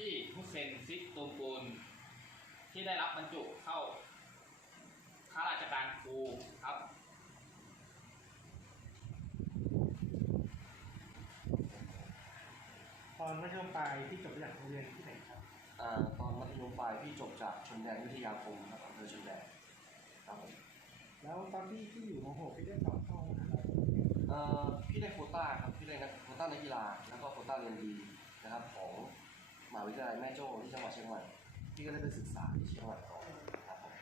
ที่ฮุสเซนซิกตูมปูนที่ได้รับบรรจุเข้าข้าราชการครูครับ ตอนมัธยมปลายที่จบจากโรงเรียนที่ไหนครับอ่าตอนมัธยมปลายพี่จบจากชนแดนวิทยาคมครับอำเภอชนแดนครับผมแล้วตอนที่ที่อยู่ม .6 พี่ได้สอบเข้ามหาลัยเอ่อพี่ได้โควต้าครับพี่ได้นักโควต้านักกีฬาแล้วก็โควต้าเรียนดีนะครับของ มหาวิทยาลัยแม่โจ้ที่จังหวัดเชียงใหม่พี่ก็ได้ไปศึกษาที่เชียงใหม่ต่อครับผม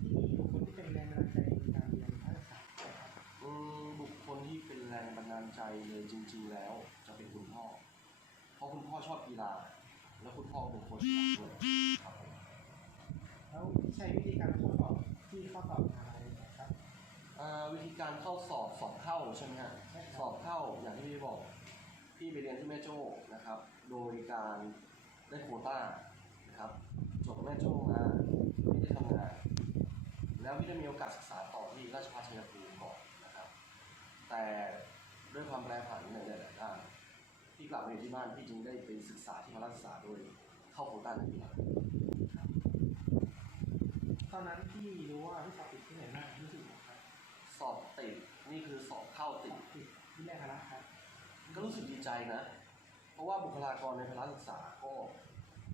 ที่มีบุคคลที่เป็นแรงบันดาลใจในการเรียนภาษาสตร์ครับอืมบุคคลที่เป็นแรงบันดาลใจเลยจริง ๆ แล้ว จะเป็นคุณพ่อ เพราะคุณพ่อชอบกีฬา แล้วคุณพ่อก็เป็นโค้ชกีฬาด้วยครับผมแล้วใช้วิธีการเข้าสอบที่เข้าสอบมหาลัยนะครับ อ่าวิธีการเข้าสอบสอบเข้าใช่ไหมฮะใช่ครับ สอบเข้าอย่างที่พี่บอก พี่ไปเรียนที่แม่โจ้นะครับ โดยการได้โควต้านะครับจบแม่โจ้มาพี่ได้ทำงาน แล้วพี่ได้มีโอกาสศึกษาต่อที่ราชภัฏชัยภูมิก่อนนะครับ แต่ด้วยความแปรผันในหลายๆด้านพี่กลับมาอยู่ที่บ้านพี่จึงได้ไปศึกษาที่พระราชศึกษาโดยเข้าโควต้าในกีฬาครับตอนนั้นที่รู้ว่าพี่สอบติดที่ไหนบ้างรู้สึกยังไงครับสอบติดนี่คือสอบเข้าติดติดที่แรกนะครับ ก็รู้สึกดีใจนะ เพราะว่าบุคลากรในพละศึกษาก็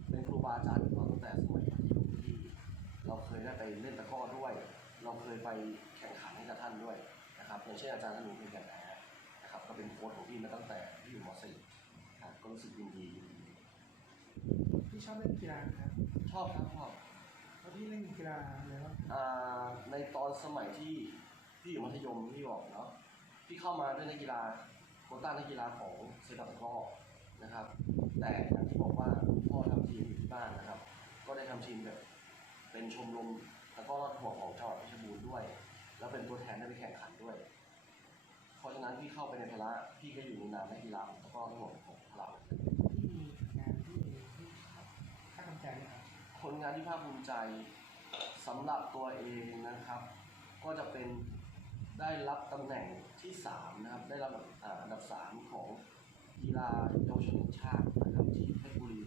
เป็นครูบาอาจารย์ของเราตั้งแต่สมัยมัธยมที่เราเคยได้ไปเล่นตะกร้อด้วย เราเคยไปแข่งขันให้กับท่านด้วยนะครับอย่างเช่นอาจารย์ธนูเป็นแก่นแท้นะครับ ก็เป็นโค้ชของพี่มาตั้งแต่ที่อยู่ม .4 ครับก็รู้สึกยินดียินดีพี่ชอบเล่นกีฬาครับชอบครับชอบแล้วพี่เล่นกีฬาอะไรบ้างครับอ่าในตอนสมัยที่พี่อยู่มัธยมที่บอกเนาะพี่เข้ามาด้วยนักกีฬาโคว ต้านักกีฬาของเซปัตะกร้อนะครับ แต่อย่างที่บอกว่าคุณพ่อทำทีมอยู่ที่บ้านนะครับ ก็ได้ทำทีมแบบเป็นชมรมตะกร้อรอดห่วงของจังหวัดเพชรบูรณ์ด้วย แล้วเป็นตัวแทนได้ไปแข่งขันด้วย เพราะฉะนั้นพี่เข้าไปในพละพี่ก็อยู่ในนามนักกีฬาตะกร้อรอดห่วงของพละที่มีงานที่ที่ข้าทำใจนะครับผลงานที่ภาคภูมิใจสำหรับตัวเองนะครับ ก็จะเป็นได้รับตำแหน่ง ที่ 3 นะครับ ได้รับอ่าอันดับ 3 ของกีฬาเยาวชนแห่งชาตินะครับที่เพชรบุรี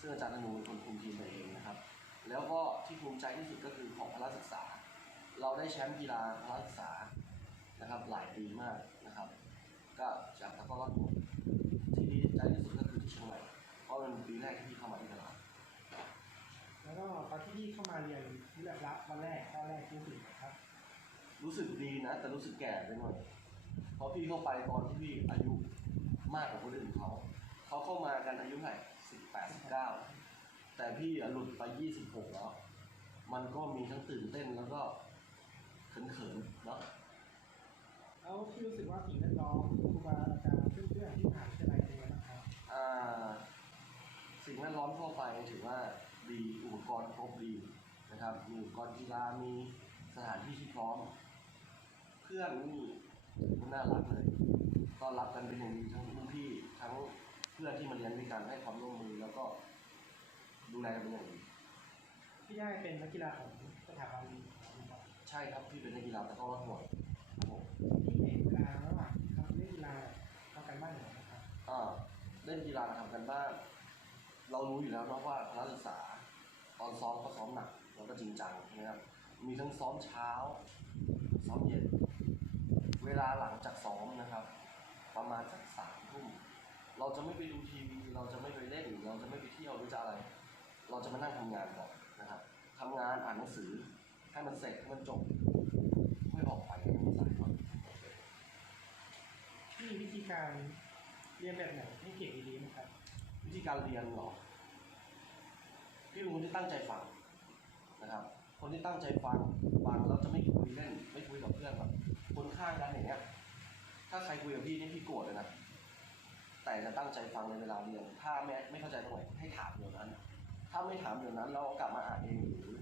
ซึ่งอาจารย์อนุเป็นคนคุมทีมไปเองนะครับ แล้วก็ที่ภูมิใจที่สุดก็คือของพละศึกษา เราได้แชมป์กีฬาพละศึกษานะครับหลายปีมากนะครับ ก็จากตะกร้อรอดห่วงที่ดีใจที่สุดก็คือที่เชียงใหม่เพราะมันเป็นปีแรกที่พี่เข้ามาที่ตลาดแล้วก็ตอนที่พี่เข้ามาเรียนที่แรกรับวันแรกข้อแรกรู้สึกนะครับ รู้สึกดีนะ แต่รู้สึกแก่ไปหน่อย เพราะพี่เข้าไปตอนที่พี่อายุมากกว่าคนอื่นเขา เขาเข้ามากันอายุเท่าไหร่สิบแปดสิบเก้าแต่พี่อะหลุดไปยี่สิบหกแล้ว มันก็มีทั้งตื่นเต้นแล้วก็เขินๆเนาะแล้วพี่รู้สึกว่าสิ่งแวดล้อมครูบาอาจารย์เพื่อนๆที่มหาวิทยาลัยเป็นยังไงบ้างครับอ่า สิ่งแวดล้อมทั่วไปถือว่าดีอุปกรณ์ครบดีนะครับมีอุปกรณ์กีฬามีสถานที่ที่พร้อม เพื่อนนี่มั นน่ารักเลยต้อนรับกันเป็นอย่างดีทั้งรุ่นพี่ทั้งเพื่อนที่มาเรียนด้วยกันให้ความร่วมมือแล้วก็ดูแลกันเป็นอย่างดีพี่ได้เป็นนักกีฬาของสถาบันของเราใช่ครับพี่เป็นนักกีฬาแต่ก็รอดห่วงครับผมที่เห็นเวลาระหว่างที่เขาเล่นกีฬาทำกันบ้านอย่างไรนะครับอ่าเล่นกีฬาทำกันบ้านเรารู้อยู่แล้วเนาะว่าพละศึกษาตอนซ้อมก็ซ้อมหนักแล้วก็จริงจังนะครับมีทั้งซ้อมเช้า ซ้อมเย็น เวลาหลังจากซ้อมนะครับ ประมาณสักสามทุ่มเราจะไม่ไปดูทีวีเราจะไม่ไปเล่นเราจะไม่ไปเที่ยวหรือจะอะไร เราจะมานั่งทำงานก่อนนะครับทำงานอ่านหนังสือให้มันเสร็จให้มันจบค่อยออกไปให้มันสายก่อนพี่มีวิธีการเรียนแบบไหนให้เก่งดีๆไหมครับ วิธีการเรียนเหรอพี่เป็นคนที่ตั้งใจฟังนะครับ คนที่ตั้งใจฟังฟังแล้วจะไม่คุยเล่น ไม่คุยกับเพื่อนแบบ คนข้างกันอย่างเงี้ย ถ้าใครคุยกับพี่นี่พี่โกรธเลยนะ แต่จะตั้งใจฟังในเวลาเรียน ถ้าไม่ไม่เข้าใจตรงไหนให้ถามเดี๋ยวนั้น ถ้าไม่ถามเดี๋ยวนั้น เรากลับมาอ่านเองหรือ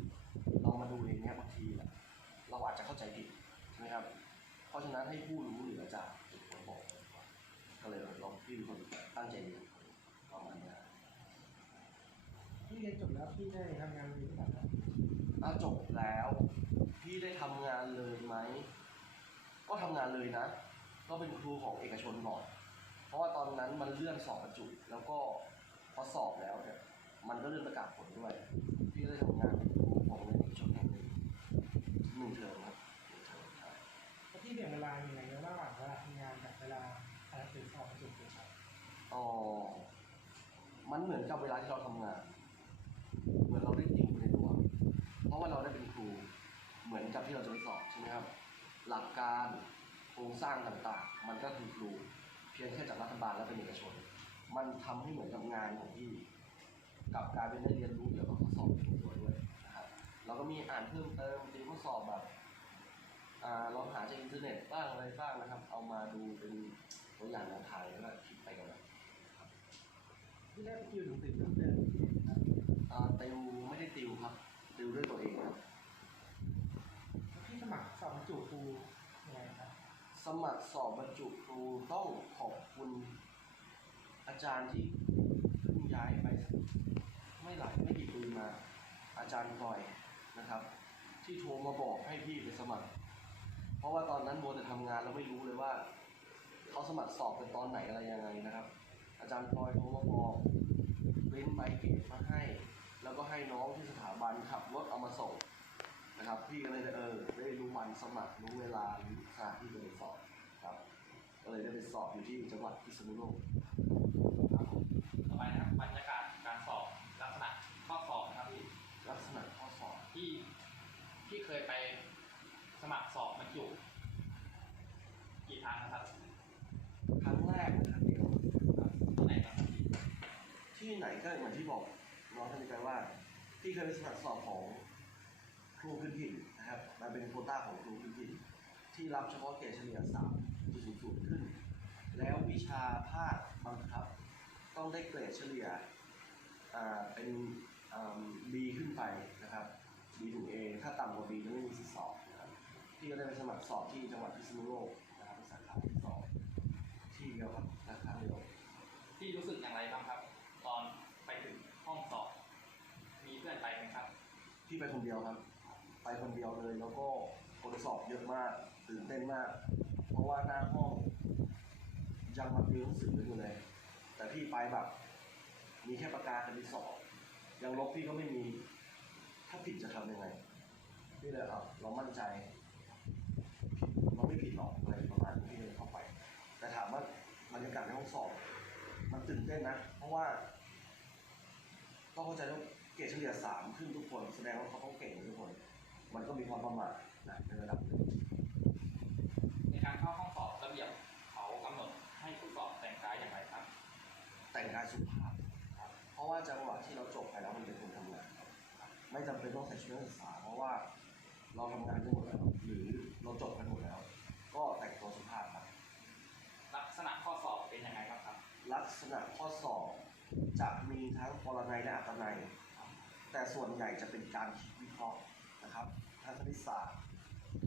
เรามาดูเองเนี่ยบางทีน่ะเราอาจจะเข้าใจผิดใช่ไหมครับ เพราะฉะนั้นให้ผู้รู้หรืออาจารย์เป็นคนบอกเลยว่าก็เลยเราพี่เป็นคนตั้งใจเรียนประมาณนี้เรียนจบแล้วพี่ได้ทำงานหรือเปล่าครับอะจบแล้ว พี่ได้ทำงานเลยไหม ก็ทำงานเลยนะ ก็เป็นครูของเอกชนก่อนเพราะว่าตอนนั้นมันเลื่อนสอบบรรจุ แล้วก็พอสอบแล้วเนี่ยมันก็เลื่อนประกาศผลด้วย รงสร้างต่างๆ มันก็คือครูเพียงแค่จากรัฐบาลและเป็นเอกชน มันทำให้เหมือนกับงานของพี่กลับกลายเป็นได้เรียนรู้เกี่ยวกับข้อสอบในตัวด้วยนะครับเราก็มีอ่านเพิ่มเติมติวข้อสอบแบบอ่าลองหาจากอินเทอร์เน็ตบ้างอะไรบ้างนะครับ เอามาดูเป็นตัวอย่างแนวทางแล้วก็คิดไปกันนะพี่ได้ไปติวหนังสือเพิ่มเติมที่ไหนครับอ่าติวไม่ได้ติวครับ ติวด้วยตัวเองครับ แล้วพี่สมัครสอบบรรจุครูยังไงครับ สมัครสอบบรรจุครูต้องขอบคุณ อาจารย์ที่เพิ่งย้ายไป ไม่หลายไม่กี่ปีมา อาจารย์พลอยนะครับ ที่โทรมาบอกให้พี่ไปสมัคร เพราะว่าตอนนั้นโมวแต่ทำงานแล้วไม่รู้เลยว่าเขาสมัครสอบเป็นตอนไหนอะไรยังไงนะครับ อาจารย์พลอยโทรมาบอกปริ้นใบเกรดมาให้ แล้วก็ให้น้องที่สถาบันขับรถเอามาส่ง นะครับ พี่ก็เลยได้เออได้รู้วันสมัครรู้เวลารู้สถานที่จะไปสอบครับ ก็เลยได้ไปสอบอยู่ที่จังหวัดพิษณุโลกครับผมต่อไปนะครับบรรยากาศการสอบลักษณะข้อสอบนะครับพี่ลักษณะข้อสอบที่ที่เคยไปสมัครสอบบรรจุกี่ครั้งนะครับครั้งแรกนะครับเดียวที่ไหนบ้างครับพี่ที่ไหนก็เหมือนที่บอกน้องท่านนี้ไปว่าพี่เคยไปสมัครสอบของ ครูพื้นถิ่นนะครับ มันเป็นโควต้าของครูพื้นถิ่นที่รับเฉพาะเกรดเฉลี่ยสามจุดศูนย์ขึ้น แล้ววิชาภาคบังคับ ต้องได้เกรดเฉลี่ยอ่าเป็นอ่า B ขึ้นไปนะครับ B ถึง A ถ้าต่ำกว่า B จะไม่มีสิทธิสอบนะครับพี่ก็ได้ไปสมัครสอบที่จังหวัดพิษณุโลกนะครับเป็นสาขาที่สองที่เดียวครับสาขาเดียวที่รู้สึกอย่างไรบ้างครับ ตอนไปถึงห้องสอบ มีเพื่อนไปไหมครับ พี่ไปคนเดียวครับไป คนเดียวเลย แล้วก็คนสอบเยอะมากตื่นเต้นมาก เพราะว่าหน้าห้องยังมาติวหนังสืออยู่เลย แต่พี่ไปแบบ มีแค่ปากกากับดินสอบยังลบพี่ก็ไม่มี ถ้าผิดจะทำยังไงพี่เลยเอาเรามั่นใจเราไม่ผิดหรอกอะไรประมาณนี้พี่เลยเข้าไป แต่ถามว่าบรรยากาศในห้องสอบ มันตื่นเต้นนะ เพราะว่าต้องเข้าใจว่าเกรดเฉลี่ยสามขึ้นทุกคนแสดงว่าเขาต้องเก่ง มันก็มีความประมาทนะในระดับหนึ่งในการเข้าห้องสอบระเบียบเขากำหนดให้ผู้สอบแต่งกายอย่างไรครับ แต่งกายสุภาพครับเพราะว่าจังหวะที่เราจบไปแล้วมันเป็นคนทำงานครับไม่จำเป็นต้องใส่ชุดนักศึกษาเพราะว่าเราทำงานกันหมดแล้วหรือเราจบกันหมดแล้ว ก็แต่งตัวสุภาพครับ ลักษณะข้อสอบเป็นยังไงบ้างครับ ลักษณะข้อสอบจะมีทั้งปรนัยและอัตนัยแต่ส่วนใหญ่จะเป็นการคิดวิเคราะห์นะครับ ทั้งคณิตศาสตร์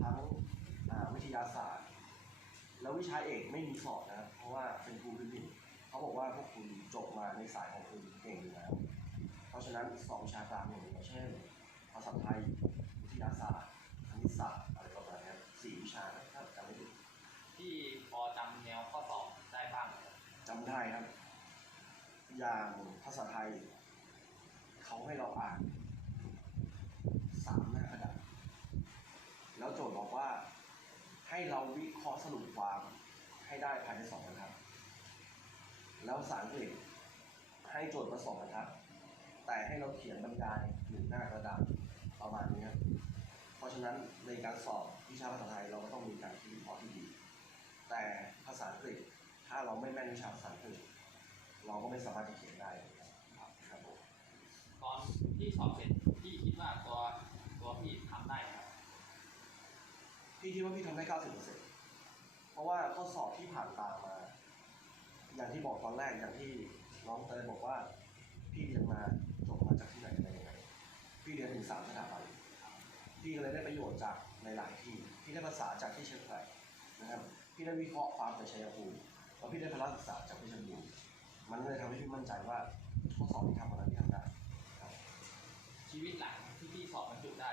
ทั้งอ่าวิทยาศาสตร์ แล้ววิชาเอกไม่มีสอบนะครับเพราะว่าเป็นครูพื้นถิ่นเขาบอกว่าพวกคุณจบมาในสายของคุณเก่งอยู่แล้ว เพราะฉะนั้นสองวิชากลางอย่างเดียวเช่นภาษาไทยวิทยาศาสตร์คณิตศาสตร์อะไรประมาณนี้ครับสี่วิชานะครับจำไม่ผิดที่พอจำแนวข้อสอบได้บ้างไหมครับจำได้ครับ อย่างภาษาไทย เขาให้เราอ่านสามหน้ากระดาษ แล้วโจทย์บอกว่า ให้เราวิเคราะห์สรุปความให้ได้ภายในสองบรรทัดแล้วภาษาอังกฤษให้โจทย์มาสองบรรทัดแต่ให้เราเขียนบรรยายหนึ่งหน้ากระดาษประมาณนี้เพราะฉะนั้นในการสอบวิชาภาษาไทยเราก็ต้องมีการคิดวิเคราะห์ที่ดี แต่ภาษาอังกฤษถ้าเราไม่แม่นวิชาภาษาอังกฤษเราก็ไม่สามารถจะเขียนได้ครับครับผม ตอนที่สอบเสร็จพี่คิดว่าตัวตัวพี่ทำได้ไหมครับ พี่คิดว่าพี่ทำได้90%เปอร์เซ็นเพราะว่าข้อสอบที่ผ่านตามมา อย่างที่บอกตอนแรกอย่างที่น้องเตยบอกว่า พี่เรียนมาจบมาจากที่ไหนอะไรยังไงพี่เรียนถึงสามสถาบันพี่ก็เลยได้ประโยชน์จากในหลายที่พี่ได้ภาษาจากที่เชียงรายนะครับพี่ได้วิเคราะห์ฟามจากชัยภูมิแล้วพี่ได้พละศึกษาจากเพชรบูรณ์มันเลยทำให้พี่มั่นใจว่าข้อสอบที่ทำมาแล้วพี่ทำได้ครับชีวิตหลังที่พี่สอบบรรจุได้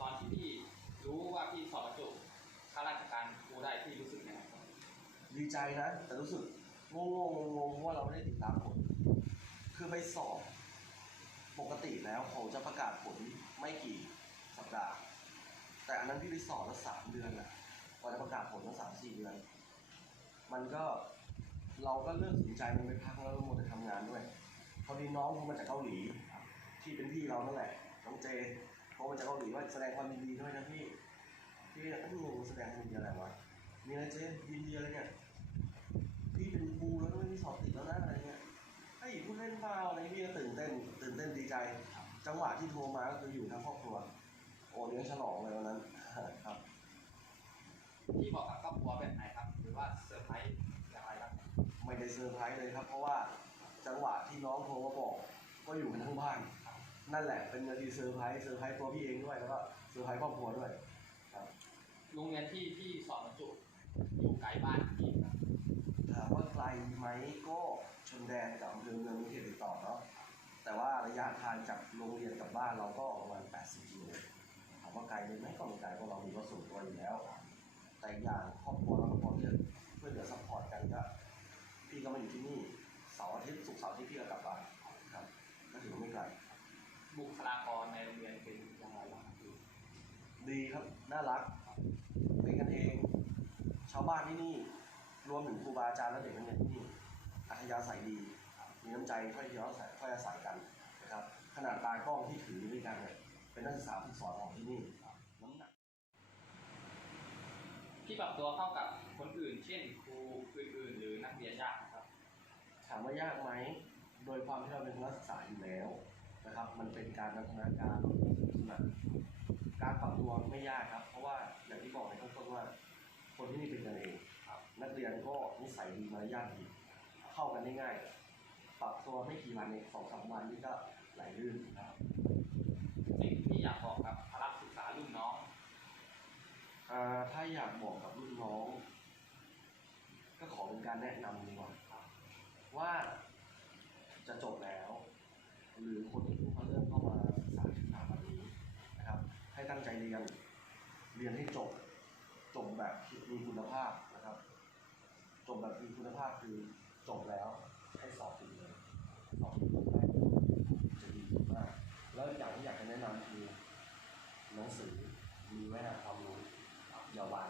ตอนที่พี่รู้ว่าพี่สอบบรรจุข้าราชการครูได้พี่รู้สึกยังไงครับ ดีใจนะ แต่รู้สึกงงงงงๆเพราะว่าเราไม่ได้ติดตามผล คือไปสอบปกติแล้วเขาจะประกาศผลไม่กี่สัปดาห์ แต่อันนั้นพี่ไปสอบแล้วสามเดือนอะกว่าจะประกาศผลตั้งสามสี่เดือน มันก็เราก็เลิกสนใจมันไปพักแล้วหมดแต่ทำงานด้วยพอดีน้องเขามาจากเกาหลีที่เป็นพี่เรานั่นแหละน้องเจเขามาจากเกาหลีว่าแสดงความยินดีด้วยนะพี่พี่ก็งงแสดงความยินดีอะไรวะมีอะไรเจยินดีอะไรเนี่ย พี่เป็นครูแล้วด้วยพี่สอบติดแล้วนะอะไรเงี้ยไอ้ยพูดเล่นเปล่าอะไรพี่ก็ตื่นเต้นตื่นเต้นดีใจ จังหวะที่โทรมาก็คืออยู่ทั้งครอบครัว โอ้เลี้ยงฉลองเลยวันนั้น ครับพี่บอกกับครอบครัวแบบไหนครับ หรือว่าเซอร์ไพรส์อย่างไรครับไม่ได้เซอร์ไพรส์เลยครับ เพราะว่าจังหวะที่น้องโทรมาบอก ก็อยู่กันทั้งบ้าน นั่นแหละเป็นนาทีเซอร์ไพรส์เซอร์ไพรส์ตัวพี่เองด้วยแล้วก็เซอร์ไพรส์ครอบครัวด้วยโรงเรียนที่พี่สอบบรรจุอยู่ไกลบ้านพี่ครับถาม ว่าไกลไหมก็ชนแดนกับอำเภอเมืองมีเขตติดต่อเนาะแต่ว่าระยะทางจากโรงเรียนกับบ้านเราก็ประมาณ 80กิโลถามว่าไกลไหมไหมก็ไม่ไกลเพราะเรามีรถส่วนตัวอยู่แล้ว แต่อีกอย่างครอบครัวเราก็พร้อมที่จะช่วยเหลือซัพพอร์ตกันก็พี่ก็มาอยู่ที่นี่เสาร์อาทิตย์ศุกร์เสาร์อาที่พี่ก็กลับบ้านครับก็ถือว่าไม่ไกลบุคลากรในโรงเรียนเป็นอย่างไรบ้างครับพี่ดีครับน่ารักเป็นกันเอง ชาวบ้านที่นี่ รวมถึงครูบาอาจารย์และเด็กนักเรียนที่นี่อัธยาศัยดี มีน้ำใจถ้อยทีถ้อยอาศัยถ้อยอาศัยกันนะครับ ขนาดตากล้องที่ถือด้วยกันเนี่ยเป็นนักศึกษาฝึกสอนของที่นี่น้ำหนักพี่ปรับตัวเข้ากับคนอื่น เช่น ครูอื่นๆ หรือนักเรียนยากไหมครับ ถามว่ายากไหมโดยความที่เราเป็นนักศึกษาอยู่แล้วนะครับ มันเป็นการพัฒนาการสนับการปรับตัวไม่ยากครับ เพราะว่าอย่างที่บอกในข้างต้นว่า คนที่นี่เป็นกันเองครับ นักเรียนก็นิสัยดีมารยาทดีเข้ากันได้ง่าย ปรับตัวไม่กี่วันเองสองสามวันนี่ก็ไหลลื่นนะครับสิ่งที่อยากบอกกับพลักศึกษารุ่นน้องอ่าถ้าอยากบอกกับรุ่นน้อง ก็ขอเป็นการแนะนำดีกว่าว่าจะจบแล้ว หรือคนที่เพิ่งมาเริ่มเข้ามาศึกษาสถาบันนี้นะครับ ให้ตั้งใจเรียนเรียนให้จบจบแบบมีคุณภาพนะครับ จบแบบมีคุณภาพคือจบแล้วให้สอบติดเลยสอบติดได้จะดีมาก แล้วอย่างที่อยากจะแนะนำคือหนังสือมีไว้หาความรู้อย่าวา